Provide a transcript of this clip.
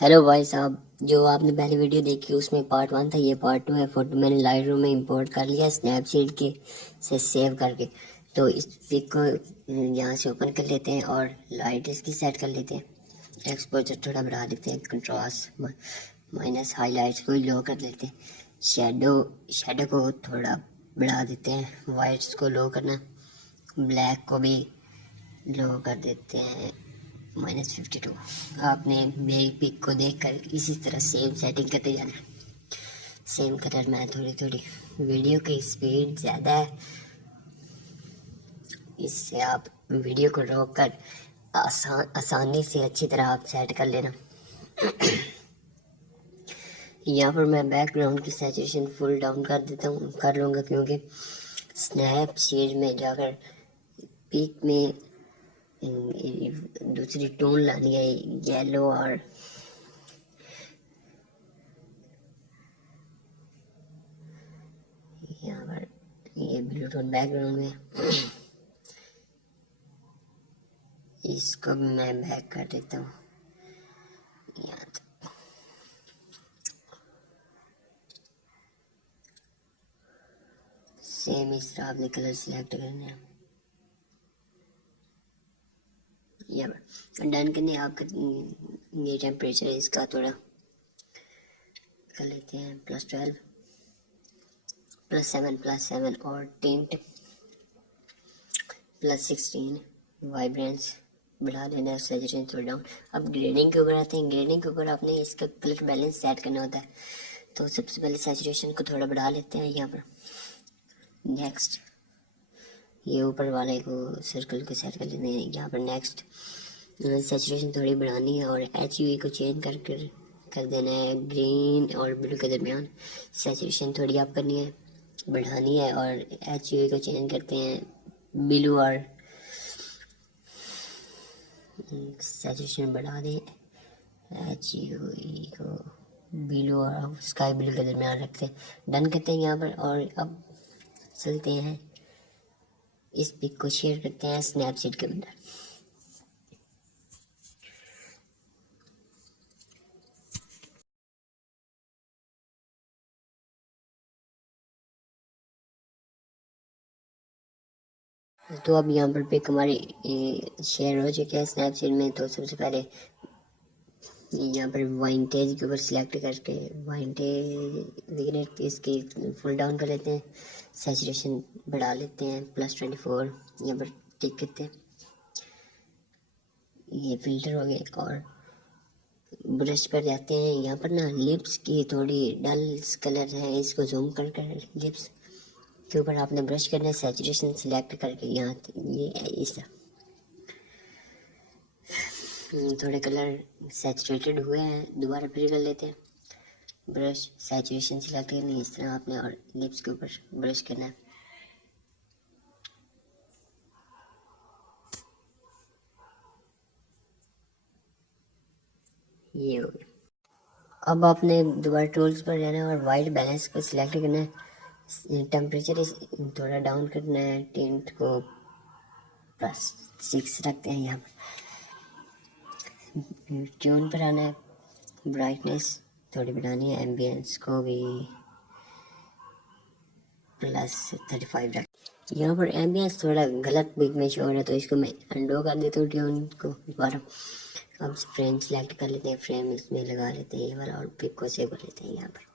Hello भाई साहब, जो आपने पहली वीडियो देखी उसमें पार्ट 1 था, ये पार्ट 2 है। फोटो मैंने लाइटरूम में इंपोर्ट कर लिया स्नैपसीड के से सेव करके। तो इस पिक को यहाँ से ओपन कर लेते हैं और लाइट इसकी सेट कर लेते हैं। एक्सपोजर थोड़ा बढ़ा देते हैं, कंट्रास्ट माइनस, हाईलाइट्स को लो कर लेते हैं, शेडो को थोड़ा बढ़ा देते हैं, वाइट्स को लो करना, ब्लैक को भी लो कर देते हैं -52। आपने मेरी पिक को देखकर इसी तरह सेम सेटिंग करते जाना। सेम कलर में थोड़ी वीडियो की स्पीड ज़्यादा है, इससे आप वीडियो को रोक कर आसानी से अच्छी तरह आप सेट कर लेना। यहाँ पर मैं बैकग्राउंड की सैचुरेशन फुल डाउन कर लूँगा, क्योंकि स्नैपसीड में जाकर पिक में दूसरी टोन लानी है, येलो और यहाँ पर ये ब्लू टोन बैकग्राउंड में। इसको मैं बैक कर देता हूँ यहाँ तक। सेम इस तरह आपने कलर सिलेक्ट करना है। डन करने आपका ये टेम्परेचर इसका थोड़ा कर लेते हैं +12 +7 और टिंट +16, वाइब्रेंस बढ़ा देना है, सैचुरेशन थोड़ा डाउन। अब ग्रेडिंग के ऊपर आते हैं। ग्रेडिंग के ऊपर आपने इसका कलर बैलेंस सेट करना होता है। तो सबसे पहले सैचुरेशन को थोड़ा बढ़ा लेते हैं यहाँ पर। नेक्स्ट ये ऊपर वाले को सर्कल को सेट कर लेते हैं यहाँ पर। नेक्स्ट सैचुरेशन थोड़ी बढ़ानी है और HUE को चेंज कर देना है ग्रीन और ब्लू के दरमियान। सैचुरेशन थोड़ी अप करनी है, बढ़ानी है और HUE को चेंज करते हैं ब्लू और सैचुरेशन बढ़ा दें। HUE को ब्लू और स्काई ब्लू के दरमियान रखते हैं। डन करते हैं यहाँ पर। और अब चलते हैं इस पिक को शेयर करते हैं स्नैपसीड के अंदर। तो अब यहाँ पर पिक हमारी शेयर हो चुकी है स्नैपसीड में। तो सबसे पहले यहाँ पर वाइंटेज के ऊपर सिलेक्ट करके वाइंटेज इसकी फुल डाउन कर लेते हैं, सैचुरेशन बढ़ा लेते हैं +24, यहाँ पर टिक करते हैं। ये फिल्टर हो गए और ब्रश पर जाते हैं। यहाँ पर ना लिप्स की थोड़ी डल कलर है, इसको जूम कर लिप्स के ऊपर आपने ब्रश करना है, सैचुरेशन सिलेक्ट करके यहाँ ये इस थोड़े कलर सैचुरेटेड हुए हैं, दोबारा फिर कर लेते हैं। ब्रश सैचुरेशन सिलेक्ट करनी है इस तरह आपने और लिप्स के ऊपर ब्रश करना है। ये हो गया। अब आपने दोबारा टूल्स पर जाना है और वाइट बैलेंस को सिलेक्ट करना है। टेम्परेचर थोड़ा डाउन करना है, टिंट को +6 रखते हैं यहाँ पर। ट्यून पर आना है, ब्राइटनेस थोड़ी बढ़ानी है, एम्बियंस को भी +35 रख। यहाँ पर एम्बियंस थोड़ा गलत पिक में शो हो रहा है, तो इसको मैं अंडो कर देता हूँ ट्यून को दोबारा। अब फ्रेम सेलेक्ट कर लेते हैं, फ्रेम इसमें लगा लेते हैं ये वाला और पिक को सेव कर लेते हैं यहाँ पर।